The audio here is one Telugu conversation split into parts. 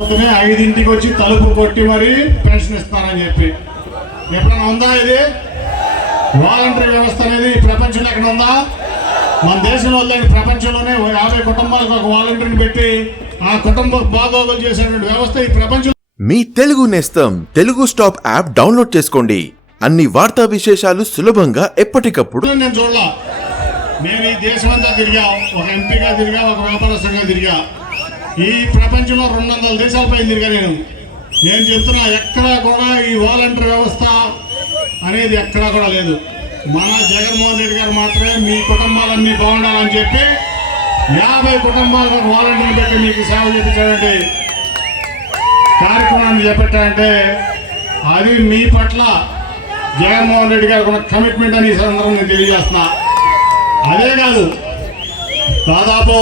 పొద్దునే ఐదింటికి వచ్చి తలుపు కొట్టి మరి పెన్షన్ ఇస్తారని చెప్పి. ఎప్పుడైనా ఉందా ఇది? వాలంటరీ వ్యవస్థ అనేది ప్రపంచంలో ఎక్కడ ఉందా? మన దేశంలో లేని ప్రపంచంలోనే యాభై కుటుంబాలకు ఒక వాలంటీర్ని పెట్టి ఆ కుటుంబ బాగోగులు చేసేటువంటి వ్యవస్థ ఈ ప్రపంచం మీ తెలుగు నేస్తం తెలుగు స్టాప్ యాప్ డౌన్లోడ్ చేసుకోండి. అన్ని వార్తా విశేషాలు సులభంగా ఎప్పటికప్పుడు నేను చూడలా. నేను ఈ దేశమంతా తిరిగా ఒక ఎంపీగా తిరిగా ఒక వ్యాపారస్తుగా తిరిగా ఈ ప్రపంచంలో రెండు వందల దేశాల పైన తిరిగా నేను. నేను చెప్తున్నా ఎక్కడా కూడా ఈ వాలంటీర్ వ్యవస్థ అనేది ఎక్కడా కూడా లేదు. మన జగన్మోహన్ రెడ్డి గారు మాత్రమే మీ కుటుంబాలన్నీ బాగుండాలని చెప్పి యాభై కుటుంబాలకు వాలంటీర్ పెట్టి మీకు సేవ చేపించాడంటే కార్యక్రమాన్ని చేపట్టాలంటే అది మీ పట్ల జగన్మోహన్ రెడ్డి గారికి ఉన్న కమిట్మెంట్ అని ఈ సందర్భంగా నేను తెలియజేస్తున్నా. అదే కాదు దాదాపు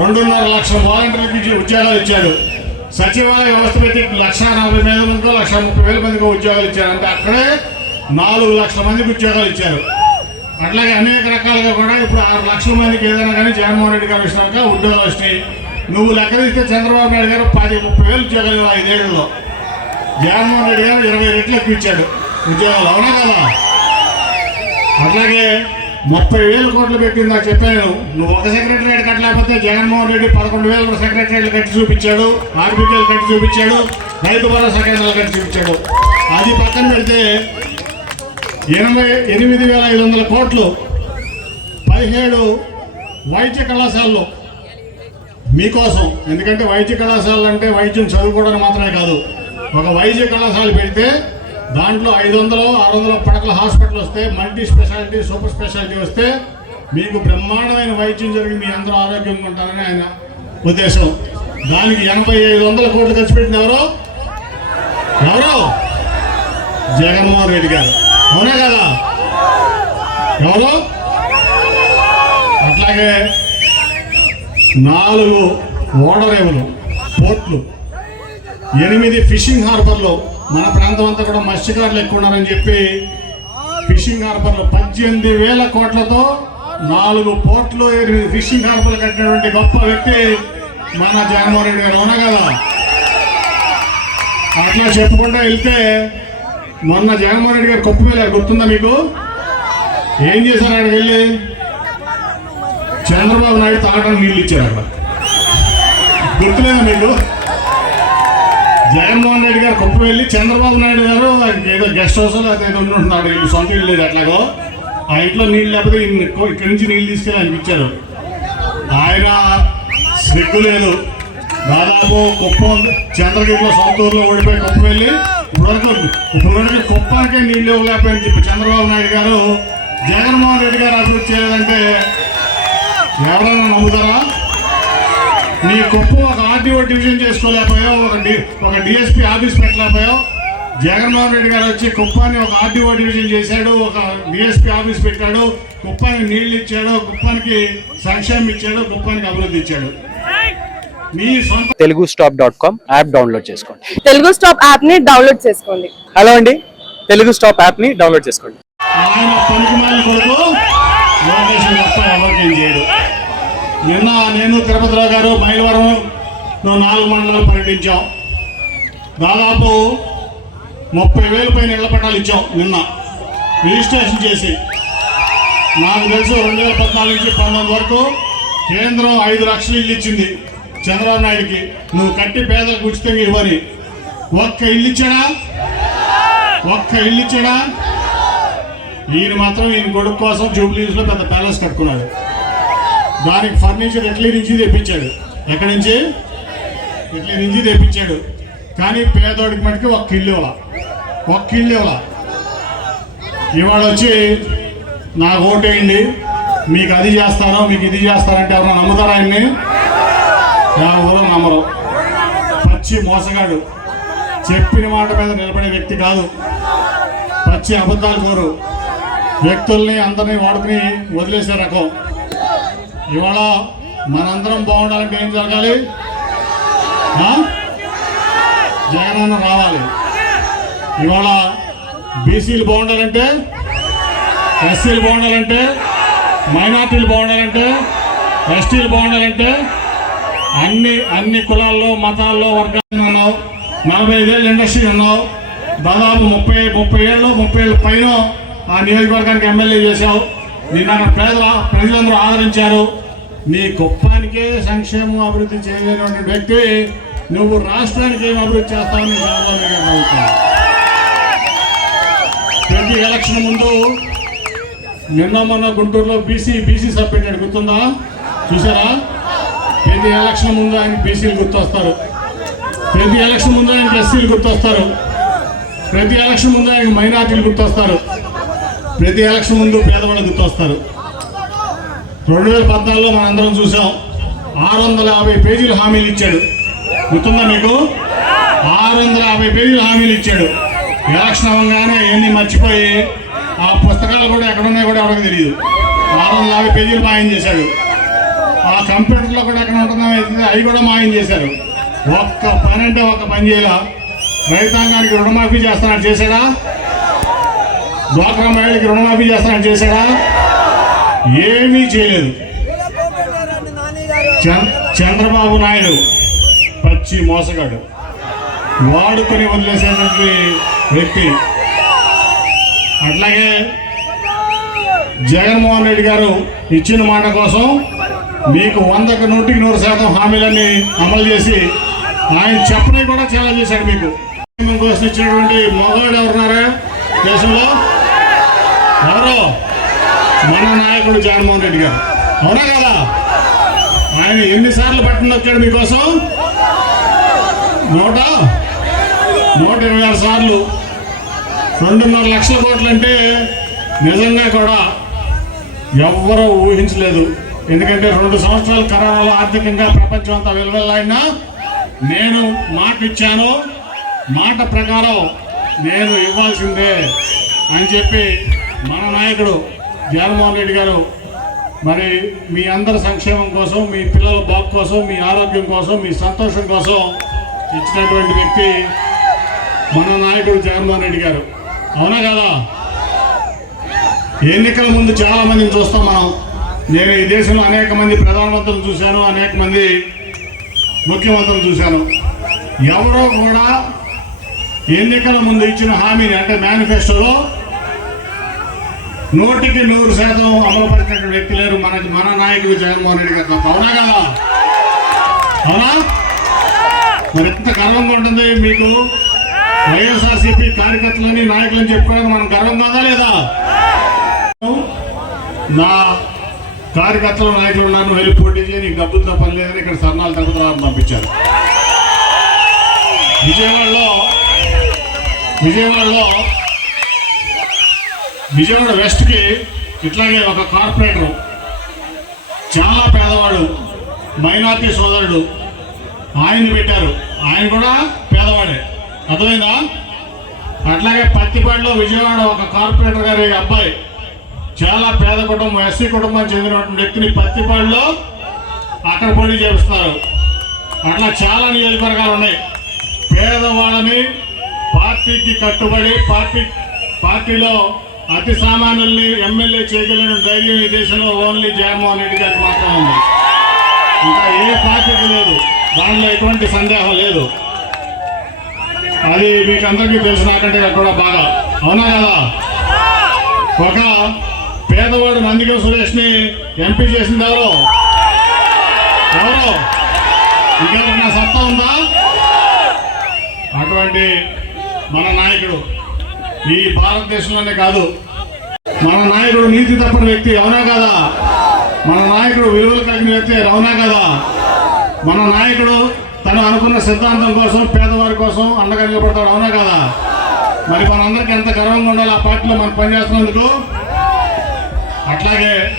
రెండున్నర లక్షల వాలంటీర్లకి ఉద్యోగాలు ఇచ్చాడు. సచివాలయ వ్యవస్థ పెట్టి లక్ష నలభై వేల మందికో లక్ష ముప్పై వేల మందికో ఉద్యోగాలు ఇచ్చారు అంటే అక్కడే నాలుగు లక్షల మందికి ఉద్యోగాలు ఇచ్చారు. అట్లాగే అనేక రకాలుగా కూడా ఇప్పుడు ఆరు లక్షల మందికి ఏదైనా కానీ జగన్మోహన్ రెడ్డి గారు ఇచ్చినాక ఉద్యోగాలు వచ్చినాయి. నువ్వు లెక్కదిస్తే చంద్రబాబు నాయుడు గారు పది ముప్పై వేలు ఉద్యోగాలు ఇవ్వాలి ఐదేళ్ళలో. జగన్మోహన్ రెడ్డి గారు ఇరవై రెట్లు ఎక్కువ ఇచ్చాడు. ఉద్యోగాలు అవునా కదా? అట్లాగే ముప్పై వేల కోట్లు పెట్టింది నాకు చెప్పాను నువ్వు ఒక సెక్రటరీ కట్టలేకపోతే జగన్మోహన్ రెడ్డి పదకొండు వేల సెక్రటరీలు కట్టి చూపించాడు. ఆర్బికేలు కట్టి చూపించాడు. రైతు భరోసా కేంద్రాలు కట్టి చూపించాడు. అది పక్కన పెడితే ఎనభై ఎనిమిది వేల ఐదు వందల కోట్లు పదిహేడు వైద్య కళాశాలలో మీకోసం. ఎందుకంటే వైద్య కళాశాలలు అంటే వైద్యం చదువుకోవడానికి మాత్రమే కాదు. ఒక వైద్య కళాశాల పెడితే దాంట్లో ఐదు వందలు ఆరు వందల పడకల హాస్పిటల్ వస్తే మల్టీ స్పెషాలిటీ సూపర్ స్పెషాలిటీ వస్తే మీకు బ్రహ్మాండమైన వైద్యం జరిగి మీ అందరూ ఆరోగ్యంగా ఉంటారని ఆయన ఉద్దేశం. దానికి ఎనభై ఐదు వందల కోట్లు ఖర్చు పెట్టిన ఎవరు? ఎవరు? జగన్మోహన్ రెడ్డి గారు. అవునా కదా? ఎవరు? అట్లాగే నాలుగు ఓడరేవులు పోర్ట్లు ఎనిమిది ఫిషింగ్ హార్బర్లు మన ప్రాంతం అంతా కూడా మత్స్యకారులు ఎక్కువ ఉన్నారని చెప్పి ఫిషింగ్ హార్బర్లు పద్దెనిమిది వేల కోట్లతో నాలుగు పోర్ట్లు ఫిషింగ్ హార్బర్లు కట్టినటువంటి గొప్ప వ్యక్తి మన జగన్మోహన్ రెడ్డి గారు. ఉన్నా కదా? అట్లా చెప్పుకుంటూ వెళ్తే మొన్న జగన్మోహన్ రెడ్డి గారు కొప్పు వెళ్ళారు గుర్తుందా మీకు? ఏం చేశారు అక్కడికి వెళ్ళి? చంద్రబాబు నాయుడు తాగడానికి నీళ్ళు ఇచ్చారు అక్కడ. గుర్తులేదా మీకు? జగన్మోహన్ రెడ్డి గారు కుప్ప వెళ్ళి చంద్రబాబు నాయుడు గారు ఏదో గెస్ట్ హౌస్ లేకపోతే ఏదో ఉంటున్నాడు. వీళ్ళు సొంత ఇల్లు లేదు అట్లాగో. ఆ ఇంట్లో నీళ్ళు లేకపోతే ఇక్కడి నుంచి నీళ్ళు తీసుకెళ్ళి అనిపించారు ఆయన సిగ్గు లేదు దాదాపు కుప్పం చంద్రగిరిలో సొంతూరులో ఓడిపోయి కుప్ప వెళ్ళి ఇప్పటివరకు ఇప్పటివరకు కుప్పానికే నీళ్ళు ఇవ్వలేకపోయింది చెప్పి చంద్రబాబు నాయుడు గారు జగన్మోహన్ రెడ్డి గారు అభివృద్ధి చేయలేదంటే ఎవరైనా నమ్ముతారా? నీ కుప్పం ఒక ఆర్టీఓ డివిజన్ చేసుకోలేకపోయావు ఒక డి ఒక డిఎస్పీ ఆఫీస్ పెట్టలేకపోయావు. జగన్మోహన్ రెడ్డి గారు వచ్చి కుప్పాన్ని ఒక ఆర్టీఓ డివిజన్ చేశాడు ఒక డిఎస్పీ ఆఫీస్ పెట్టాడు కుప్పానికి నీళ్ళు ఇచ్చాడు కుప్పానికి సంక్షేమం ఇచ్చాడు కుప్పానికి అభివృద్ధి ఇచ్చాడు. Telugu stop dot com app download చేసుకోండి. తెలుగు స్టాప్ యాప్ని డౌన్లోడ్ చేసుకోండి. హలో అండి తెలుగు స్టాప్ యాప్ని డౌన్లోడ్ చేసుకోండి ఆయన పనికిమాలిన కొడుకు లోకేష్ తప్ప ఎవరికేం చేయడు నిన్న నేను తిరుపతిరావు గారు మైలవరం నాలుగు మండలాలు పర్యటించాం దాదాపు ముప్పై వేల పైన ఇళ్ళ పట్టాలు ఇచ్చాం నిన్న. రిజిస్ట్రేషన్ చేసి. నాకు తెలుసు రెండు వేల పద్నాలుగు నుంచి పంతొమ్మిది వరకు కేంద్రం ఐదు లక్షలు ఇల్లు ఇచ్చింది చంద్రబాబు నాయుడుకి. నువ్వు కట్టి పేదలకు ఉచితంగా ఇవ్వని. ఒక్క ఇల్లు ఇచ్చాడా? ఒక్క ఇల్లు ఇచ్చాడా? ఈయన మాత్రం ఈయన కొడుకు కోసం జూబ్లీస్లో పెద్ద ప్యాలెస్ కట్టుకున్నాడు. దానికి ఫర్నిచర్ ఎట్లీ నుంచి తెప్పించాడు? ఎక్కడి నుంచి? ఇటలీ నుంచి తెప్పించాడు? కానీ పేదోడికి మటుకు ఒక ఇల్లు ఇవ్వాల. ఒక్క ఇల్లు ఇవ్వాల. ఇవాళ వచ్చి నాకు ఓటేయండి మీకు అది చేస్తారో మీకు ఇది చేస్తారంటే ఎవరైనా నమ్ముతారా ఆయన్ని? ఎవరు నమ్మరు. పచ్చి మోసగాడు. చెప్పిన మాట మీద నిలబడే వ్యక్తి కాదు. పచ్చి అబద్ధాలు కోరు. వ్యక్తుల్ని అందరినీ వాడుకుని వదిలేసే రకం. ఇవాళ మనందరం బాగుండాలంటే ఏం జరగాలి? జగనన్న రావాలి. ఇవాళ బీసీలు బాగుండాలంటే ఎస్సీలు బాగుండాలంటే మైనార్టీలు బాగుండాలంటే ఎస్టీలు బాగుండాలంటే అన్ని అన్ని కులాల్లో మతాల్లో వర్గాల్లో ఉన్నావు. నలభై ఐదేళ్ళు ఇండస్ట్రీ ఉన్నావు. దాదాపు ముప్పై ముప్పై ఏళ్ళు ముప్పై ఏళ్ళ పైన ఆ నియోజకవర్గానికి ఎమ్మెల్యే చేశావు. నిన్న అక్కడ ప్రజల ప్రజలందరూ ఆదరించారు. నీ గొప్పానికే సంక్షేమం అభివృద్ధి చేయలేనటువంటి వ్యక్తి నువ్వు రాష్ట్రానికి ఏం అభివృద్ధి చేస్తావని ప్రతి ఎలక్షన్ ముందు నిన్న మొన్న గుంటూరులో బీసీ బీసీ సబ్ పెట్టాడు. గుర్తుందా? చూసారా? ప్రతి ఎలక్షన్ ముందు ఆయన బీసీలు గుర్తొస్తారు. ప్రతి ఎలక్షన్ ముందు ఆయన ఎస్సీలు గుర్తొస్తారు. ప్రతి ఎలక్షన్ ముందు ఆయన మైనార్టీలు గుర్తొస్తారు. ప్రతి ఎలక్షన్ ముందు పేదవాళ్ళు గుర్తొస్తారు. రెండు వేల పద్నాలుగులో మనం అందరం చూసాం. ఆరు వందల యాభై పేజీలు హామీలు ఇచ్చాడు. గుర్తుందా మీకు? ఆరు వందల యాభై పేజీలు హామీలు ఇచ్చాడు. ఎలక్షన్ అవ్వగానే అవన్నీ మర్చిపోయి ఆ పుస్తకాలు కూడా ఎక్కడున్నాయో కూడా ఎవరికి తెలియదు. ఆరు వందల యాభై పేజీలు మాయం చేశాడు. ఆ కంప్యూటర్లో కూడా ఎక్కడ ఉంటుందో అవి కూడా మాయం చేశారు. ఒక్క పని అంటే ఒక్క పని చేయాల. రైతాంగానికి రుణమాఫీ చేస్తానని చేశాడా? డ్వాక్రా మహిళకి రుణమాఫీ చేస్తానని చేశాడా? ఏమీ చేయలేదు. చంద్ర- చంద్రబాబు నాయుడు పచ్చి మోసగాడు. వాడుకొని వదిలేసేటువంటి వ్యక్తి. అట్లాగే జగన్మోహన్ రెడ్డి గారు ఇచ్చిన మాట కోసం మీకు వందకు నూటికి నూరు శాతం హామీలన్నీ అమలు చేసి ఆయన చెప్పని కూడా చాలా చేశాడు మీకు కోసం ఇచ్చినటువంటి మొదలు ఎవరున్నారా దేశంలో? ఎవరు? మన నాయకుడు జగన్మోహన్ రెడ్డి గారు. అవునా కదా? ఆయన ఎన్నిసార్లు పట్టణం వచ్చాడు మీకోసం? నూట? నూట ఇరవై ఆరు సార్లు. రెండున్నర లక్షల కోట్లు అంటే నిజంగా కూడా ఎవ్వరూ ఊహించలేదు. ఎందుకంటే రెండు సంవత్సరాల కరోనాలో ఆర్థికంగా ప్రపంచం అంతా విలువలైనా నేను మాట ఇచ్చాను. మాట ప్రకారం నేను ఇవ్వాల్సిందే అని చెప్పి మన నాయకుడు జగన్మోహన్ రెడ్డి గారు మరి మీ అందరి సంక్షేమం కోసం మీ పిల్లల బాగు కోసం మీ ఆరోగ్యం కోసం మీ సంతోషం కోసం ఇచ్చినటువంటి వ్యక్తి మన నాయకుడు జగన్మోహన్ రెడ్డి గారు. అవునా కదా? ఎన్నికల ముందు చాలా మందిని చూస్తాం మనం. నేను ఈ దేశంలో అనేక మంది ప్రధానమంత్రులు చూశాను అనేక మంది ముఖ్యమంత్రులు చూశాను. ఎవరో కూడా ఎన్నికల ముందు ఇచ్చిన హామీని అంటే మేనిఫెస్టోలో నూటికి నూరు శాతం అమలు పరిచినటువంటి వ్యక్తి లేరు. మన మన నాయకుడు జగన్మోహన్ రెడ్డి గారు. అవునా కదా? అవునా? మరి ఎంత గర్వంగా ఉంటుంది మీకు? వైఎస్ఆర్సీపీ కార్యకర్తలని నాయకులని చెప్పుకోవడానికి మనం గర్వం కాదా లేదా? నా కార్యకర్తలు నాయకులు ఉన్నాను వెళ్ళి పోటీ చేయి డబ్బులు తప్పని లేదని ఇక్కడ సర్నాలు తగ్గుతారని పంపించారు. విజయవాడలో విజయవాడలో విజయవాడ వెస్ట్కి ఇట్లాగే ఒక కార్పొరేటర్ చాలా పేదవాడు మైనార్టీ సోదరుడు ఆయన పెట్టారు. ఆయన కూడా పేదవాడే. అర్థమైందా? అట్లాగే పత్తిపాడులో విజయవాడ ఒక కార్పొరేటర్ గారి అబ్బాయి. చాలా పేద కుటుంబం ఎస్సీ కుటుంబానికి చెందినటువంటి వ్యక్తిని పత్తిపాడులో అక్కడ పోటీ చేపిస్తున్నారు. అట్లా చాలా నియోజకవర్గాలు ఉన్నాయి. పేదవాళ్ళని పార్టీకి కట్టుబడి పార్టీ పార్టీలో అతి సామాన్యుల్ని ఎమ్మెల్యే చేయగలిగిన ధైర్యం ఈ దేశంలో ఓన్లీ జగన్మోహన్ రెడ్డి గారికి మాత్రం ఉంది. ఇంకా ఏ పార్టీకి లేదు. దానిలో ఎటువంటి సందేహం లేదు. అది మీకు అందరికీ తెలుసు నాకంటే కూడా బాగా. అవునా కదా? ఒక పేదవాడు నందిగం సురేష్ని ఎంపీ చేసింది ఎవరు? ఎవరు? ఇంకేమన్నా సత్తా ఉందా? అటువంటి మన నాయకుడు ఈ భారతదేశంలోనే కాదు. మన నాయకుడు నీతి తప్పని వ్యక్తి అవునా కదా? మన నాయకుడు విలువలు కలిగిన వ్యక్తి అవునా కదా? మన నాయకుడు తను అనుకున్న సిద్ధాంతం కోసం పేదవారి కోసం అండగా నిలబడతాడు అవునా కదా? మరి మనందరికీ ఎంత గర్వంగా ఉండాలి ఆ పార్టీలో మనం పనిచేస్తున్నందుకు? అట్లాగే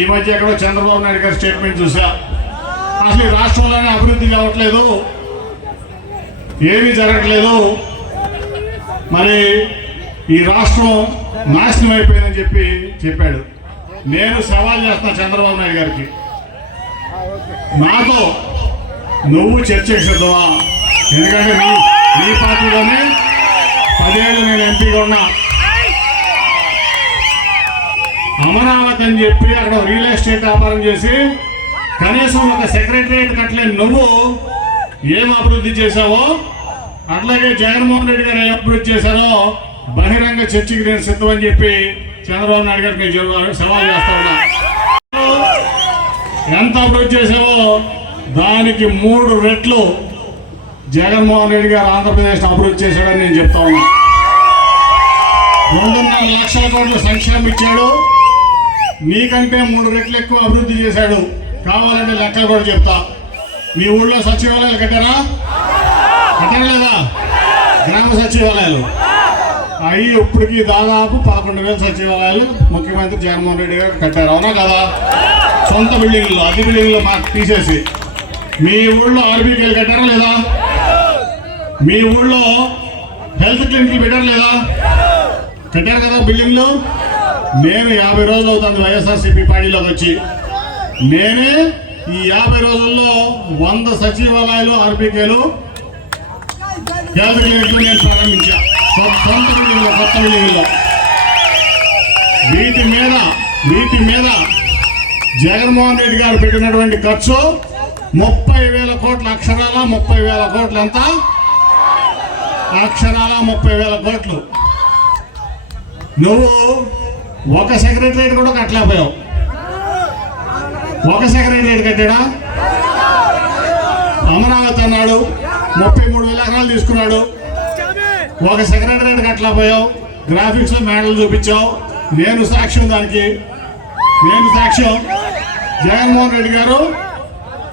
ఈ మధ్య ఎక్కడో చంద్రబాబు నాయుడు గారి స్టేట్మెంట్ చూసా. అసలు ఈ రాష్ట్రంలోనే అభివృద్ధి కావట్లేదు. ఏమీ జరగట్లేదు. మరి ఈ రాష్ట్రం నాశనం అయిపోయిందని చెప్పి చెప్పాడు. నేను సవాల్ చేస్తున్నా చంద్రబాబు నాయుడు గారికి. నాతో నువ్వు చర్చ సిద్ధమా ఎందుకంటే నీ నీ పార్టీలోనే పదేళ్ళు నేను ఎంపీగా ఉన్నా. అమరావతి అని చెప్పి అక్కడ రియల్ ఎస్టేట్ వ్యాపారం చేసి కనీసం ఒక సెక్రటరియట్ కట్టలేని నువ్వు ఏం అభివృద్ధి చేశావో అట్లాగే జగన్మోహన్ రెడ్డి గారు ఎప్పుడు అభివృద్ధి చేశారో బహిరంగ చర్చకి నేను సిద్ధమని చెప్పి చంద్రబాబు నాయుడు గారికి నేను సవాల్ చేస్తా ఉన్నా. ఎంత అభివృద్ధి చేశావో దానికి మూడు రెట్లు జగన్మోహన్ రెడ్డి గారు ఆంధ్రప్రదేశ్ అభివృద్ధి చేశాడని నేను చెప్తా ఉన్నా. రెండున్నర లక్షల కోట్లు సంక్షేమం ఇచ్చాడు. నీకంటే మూడు రెట్లు ఎక్కువ అభివృద్ధి చేశాడు. కావాలంటే లెక్కలు కూడా చెప్తా. మీ ఊళ్ళో సచివాలయాలు కట్టారా? కట్టారా లేదా గ్రామ సచివాలయాలు. అవి ఇప్పటికి దాదాపు పదకొండు వేల సచివాలయాలు ముఖ్యమంత్రి జగన్మోహన్ రెడ్డి గారు కట్టారు. అవునా కదా? సొంత బిల్డింగ్లు అతి బిల్డింగ్లు మాకు తీసేసి. మీ ఊళ్ళో ఆర్బీకేలు కట్టారా లేదా? మీ ఊళ్ళో హెల్త్ క్లినిక్లు పెట్టారు లేదా? కట్టారు కదా బిల్డింగ్లు. నేను యాభై రోజులు అవుతుంది వైఎస్ఆర్సీపీ పార్టీలోకి వచ్చి. నేనే ఈ యాభై రోజుల్లో వంద సచివాలయాలు ఆర్బీకేలు హెల్త్ నేను ప్రారంభించా సొంత కొత్త బిల్డింగ్లో వీటి మీద వీటి మీద జగన్మోహన్ రెడ్డి గారు పెట్టినటువంటి ఖర్చు ముప్పై వేల కోట్ల అక్షరాల ముప్పై వేల కోట్లు ఎంత? అక్షరాల ముప్పై వేల కోట్లు. నువ్వు ఒక సెక్రటరియట్ కూడా కట్టలేకపోయావు. ఒక సెక్రటరియట్ కట్టాడా? అమరావతి అన్నాడు. ముప్పై మూడు వేల ఎకరాలు తీసుకున్నాడు. ఒక సెకండరేట్కి అట్లా పోయావు? గ్రాఫిక్స్ మేడలు చూపించావు. నేను సాక్ష్యం దానికి. నేను సాక్ష్యం. జగన్మోహన్ రెడ్డి గారు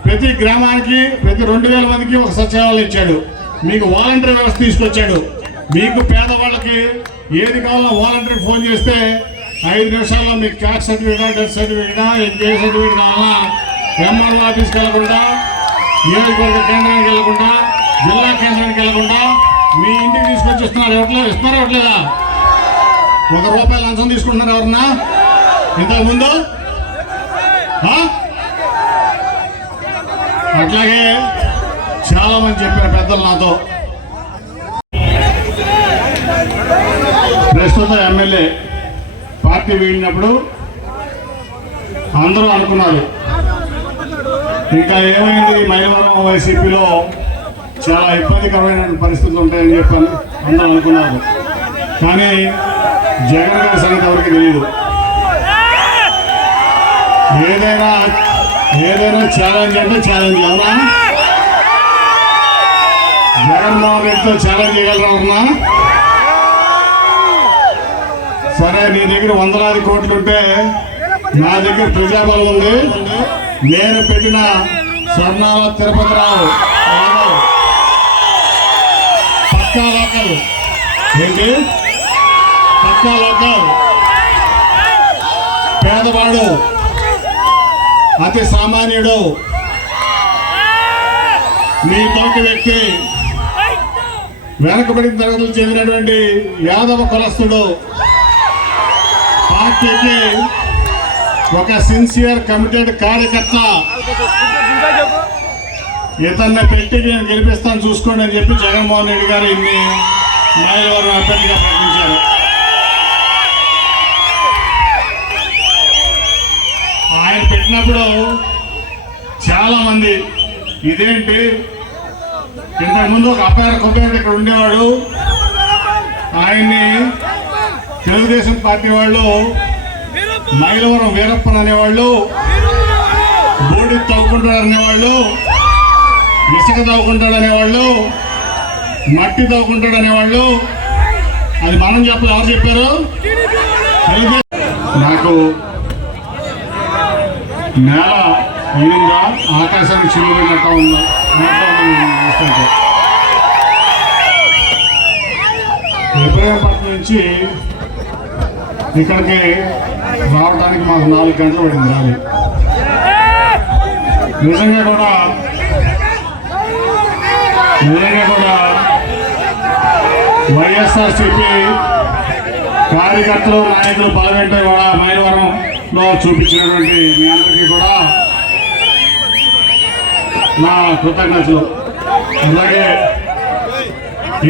ప్రతి గ్రామానికి ప్రతి రెండు వేల మందికి ఒక సచివాలయం ఇచ్చాడు. మీకు వాలంటీర్ వ్యవస్థ తీసుకొచ్చాడు. మీకు పేదవాళ్ళకి ఏది కావాలో వాలంటీర్ ఫోన్ చేస్తే ఐదు నిమిషాల్లో మీకు క్యాస్ట్ సర్టిఫికేట్ డెత్ సర్టిఫికేట్ ఏ సర్టిఫికేట్ కావాలన్నా ఎంఆర్ఓ ఆఫీస్కి వెళ్ళకుండా నియోజకవర్గ కేంద్రానికి వెళ్ళకుండా జిల్లా కేంద్రానికి వెళ్ళకుండా మీ ఇంటికి తీసుకొచ్చి ఇస్తున్నారు ఇవ్వట్లేదు. ఇస్తున్నారు? ఇవ్వట్లేదా? ఒక రూపాయి లంచం తీసుకుంటున్నారు ఎవరన్నా? ఇంతకు ముందు? అట్లాగే చాలా మంది చెప్పారు పెద్దలు నాతో. ప్రస్తుత ఎమ్మెల్యే పార్టీ వీడినప్పుడు అందరూ అనుకున్నారు. ఇంకా ఏమైంది? మైలవరం వైసీపీలో చాలా ఇబ్బందికరమైన పరిస్థితులు ఉంటాయని చెప్పి అందరూ అనుకున్నారు. కానీ జగన్ గారి సంగతి ఎవరికి తెలియదు ఏదైనా ఏదైనా ఛాలెంజ్ అంటే ఛాలెంజ్ ఎవరా జగన్మోహన్ రెడ్డితో ఛాలెంజ్ చేయగలరా సరే నీ దగ్గర వందలాది కోట్లు ఉంటే నా దగ్గర ప్రజాబలం ఉంది. నేను పెట్టిన స్వర్ణావ తిరుపతిరావు రావు. పక్కా లోకల్ ఏంటి? పక్కా లోకల్ పేదవాడు అతి సామాన్యుడు మీ తోటి వ్యక్తి వెనకబడిన తరగతులు చెందినటువంటి యాదవ కులస్తుడు పార్టీకి ఒక సిన్సియర్ కమిటెడ్ కార్యకర్త ఇతన్ని పెట్టి నేను గెలిపిస్తాను చూసుకోండి అని చెప్పి జగన్మోహన్ రెడ్డి గారు ఇన్ని మైలవరం అభ్యర్థిగా ప్రకటించారు. ఆయన పెట్టినప్పుడు చాలా మంది ఇదేంటి? ఇంతకుముందు ఒక అబ్బాయి కొబ్బరి ఇక్కడ ఉండేవాడు. ఆయన్ని తెలుగుదేశం పార్టీ వాళ్ళు మైలవరం వీరప్పన్ అనేవాళ్ళు బోడి తవ్వుకుంటాడు అనేవాళ్ళు ఇసుక తవ్వుకుంటాడు అనేవాళ్ళు మట్టి తవ్వుకుంటాడు అనేవాళ్ళు అది మనం చెప్ప ఎవరు చెప్పారు? నాకు నేల అయిందా ఆకాశానికి చిల్లున్నట్టు ఉందా. చూస్తుంటే. ఇబ్రాహీంపట్నం నుంచి ఇక్కడికి రావడానికి మాకు నాలుగు గంటలు పడింది రాలి నిజంగా కూడా అలాగే కూడా వైఎస్ఆర్సీపీ కార్యకర్తలు నాయకులు బలగంటే కూడా మైలవరంలో చూపించినటువంటి మీ అందరికీ కూడా నా కృతజ్ఞతలు. అలాగే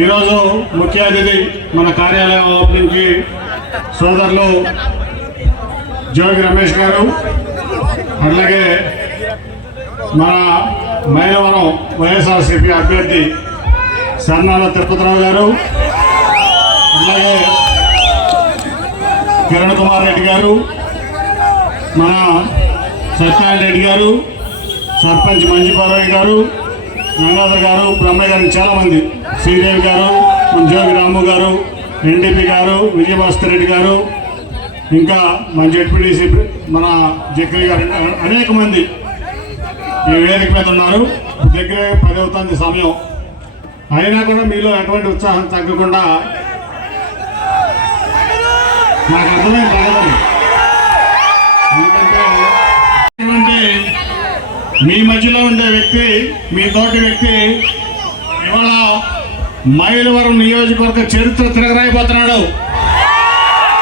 ఈరోజు ముఖ్య అతిథి మన కార్యాలయం ఓపెనింగ్కి సోదరులు జోగి రమేష్ గారు అలాగే మన మైలవరం వైఎస్ఆర్సీపీ అభ్యర్థి సన్నాల తిరుపతిరావు గారు అలాగే కిరణ్ కుమార్ రెడ్డి గారు మన సత్యనారాయణ రెడ్డి గారు సర్పంచ్ మంజుపారాయణ గారు గంగాధర్ గారు బ్రహ్మయ్య గారు చాలామంది. శ్రీదేవి గారు ఉద్యోగి జోగి రాము గారు ఎన్డీపీ గారు విజయభాస్కర్ రెడ్డి గారు ఇంకా మన జెడ్పీడీసీ మన జక్రి గారు అనేక మంది ఈ వేదిక మీద ఉన్నారు. దగ్గర పది అవుతుంది సమయం. అయినా కూడా మీలో ఎటువంటి ఉత్సాహం తగ్గకుండా నాకు అర్థమైంది తగ్గదని ఎందుకంటే మీ మధ్యలో ఉండే వ్యక్తి మీ తోటి వ్యక్తి ఇవాళ మైలవరం నియోజకవర్గ చరిత్ర తిరగరాయిపోతున్నాడు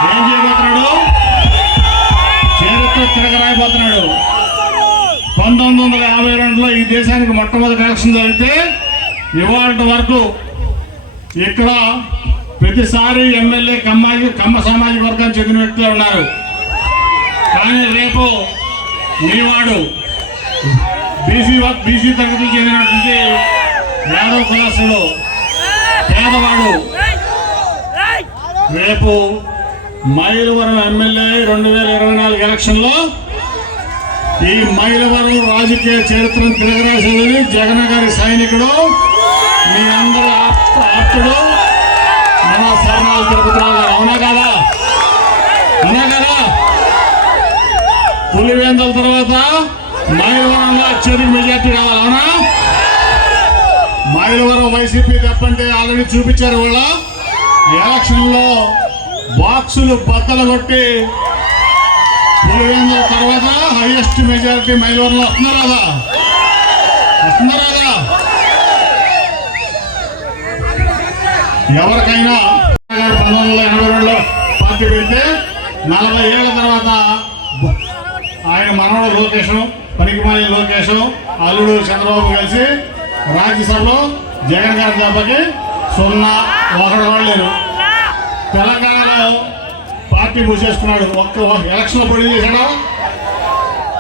ఏం చేయబోతున్నాడు? చరిత్ర తిరగరాయిపోతున్నాడు పంతొమ్మిది వందల యాభై రెండులో ఈ దేశానికి మొట్టమొదటి ఎలక్షన్ జరిగితే ఇవాళ వరకు ఇక్కడ ప్రతిసారి ఎమ్మెల్యే కమ్మాయి కమ్మ సామాజిక వర్గానికి చెందిన వ్యక్తులు ఉన్నారు. కానీ రేపు మీవాడు బీసీ బీసీ తరగతికి చెందినటువంటి యాదవ్ కులాసుడు పేదవాడు రేపు మైలవరం ఎమ్మెల్యే రెండు వేల ఇరవై నాలుగు ఎలక్షన్లో ఈ మైలవరం రాజకీయ చరిత్రను తిరగరాసేదని జగన్ గారి సైనికుడు మీ అందరి ఆప్త- ఆప్తుడు. మన శరణాలు తిరుపతిరావు గారు అవునా కదా? అవునా కదా? పులివేందల తర్వాత మైలవరంలో అత్యధిక మెజార్టీ కావాలి అవునా? మైలవరం వైసీపీ తప్పంటే ఆల్రెడీ చూపించారు వాళ్ళ ఎలక్షన్లో బాక్సులు బద్దలు కొట్టి పులివేందల తర్వాత హైయెస్ట్ మెజారిటీ మైలూరులో వస్తున్నారు కదా వస్తున్నారు కదా ఎవరికైనా పంతొమ్మిది వందల ఎనభై రెండులో పార్టీ పెడితే నలభై ఏళ్ళ తర్వాత ఆయన మనవడు లోకేష్ పనికిమాలి లోకేష్ అల్లుడు చంద్రబాబు కలిసి రాజ్యసభలో జగన్ గారి దెబ్బకి సున్నా ఒకడు వాడలేరు. తెలంగాణ పార్టీ మూసేసుకున్నాడు ఒక్క ఎలక్షన్లో పొడి చేశాడా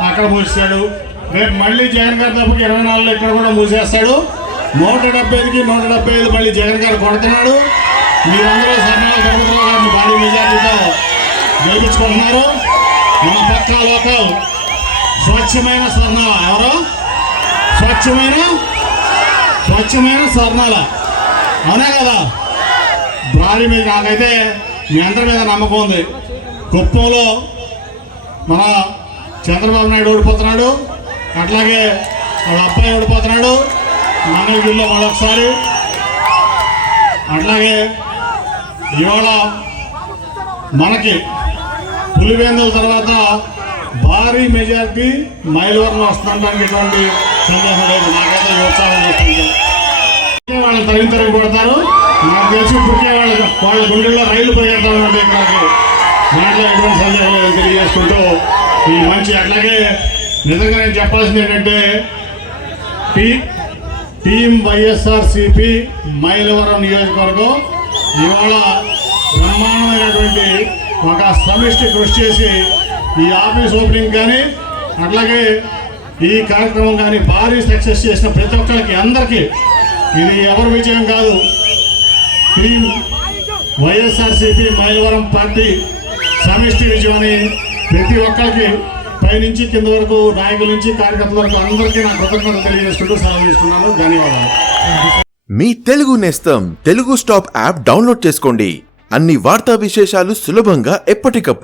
అక్కడ మూసేశాడు. రేపు మళ్ళీ జగన్ గారి దెబ్బకి ఇరవై నాలుగులో ఇక్కడ కూడా మూసేస్తాడు. నూట డెబ్బైకి నూట డెబ్బై ఐదు మళ్ళీ జగన్ గారు కొడుతున్నాడు. మీరందరూ సర్నాల గణపతిరావు గారిని భారీ మెజార్టీతో గెలిపించుకుంటున్నారు. మన పక్క లోకల్ స్వచ్ఛమైన స్వర్ణాల. ఎవరు? స్వచ్ఛమైన? స్వచ్ఛమైన స్వర్ణాల. అవునా కదా? భారీ మీద నాకైతే మీ అందరి మీద నమ్మకం ఉంది. కుప్పంలో మన చంద్రబాబు నాయుడు ఓడిపోతున్నాడు. అట్లాగే వాళ్ళ అబ్బాయి ఓడిపోతున్నాడు. మంగళగిరిలో మరొకసారి. అట్లాగే ఇవాళ మనకి పులివేందుల తర్వాత భారీ మెజార్టీ మైలవరం వస్తుండడానికి ఎటువంటి సందేహం లేదు. నాకైతే ఉత్సాహం వస్తుంది వాళ్ళు తరిగి తరిగి కొడతారు. నాకు తెలిసి ఇప్పటికే వాళ్ళ వాళ్ళ గుండెల్లో రైలు పరిగెడతా ఉంటే ఇక్కడికి దాంట్లో ఎటువంటి సందేహం లేదు తెలియజేసుకుంటూ ఈ మంచి అట్లాగే నిజంగా నేను చెప్పాల్సింది ఏంటంటే T team YSR CP Mylavaram నియోజకవర్గం ఇవాళ బ్రహ్మాండమైనటువంటి ఒక సమిష్టి కృషి చేసి ఈ ఆఫీస్ ఓపెనింగ్ కానీ అట్లాగే ఈ కార్యక్రమం కానీ భారీ సక్సెస్ చేసిన ప్రతి ఒక్కరికి అందరికీ ఇది ఎవరి విజయం కాదు. వైఎస్ఆర్సిపి మైలవరం పార్టీ సమిష్టి విజయం ప్రతి ఒక్కరికి పైనుంచి కింద వరకు నాయకుల నుంచి కార్యకర్తల వరకు అందరికీ నా కృతజ్ఞతలు తెలియజేసుకుంటూ సెలవు తీసుకున్నాను. ధన్యవాదాలు. మీ తెలుగు నేస్తం తెలుగు స్టాప్ యాప్ డౌన్లోడ్ చేసుకోండి. అన్ని వార్తా విశేషాలు సులభంగా ఎప్పటికప్పుడు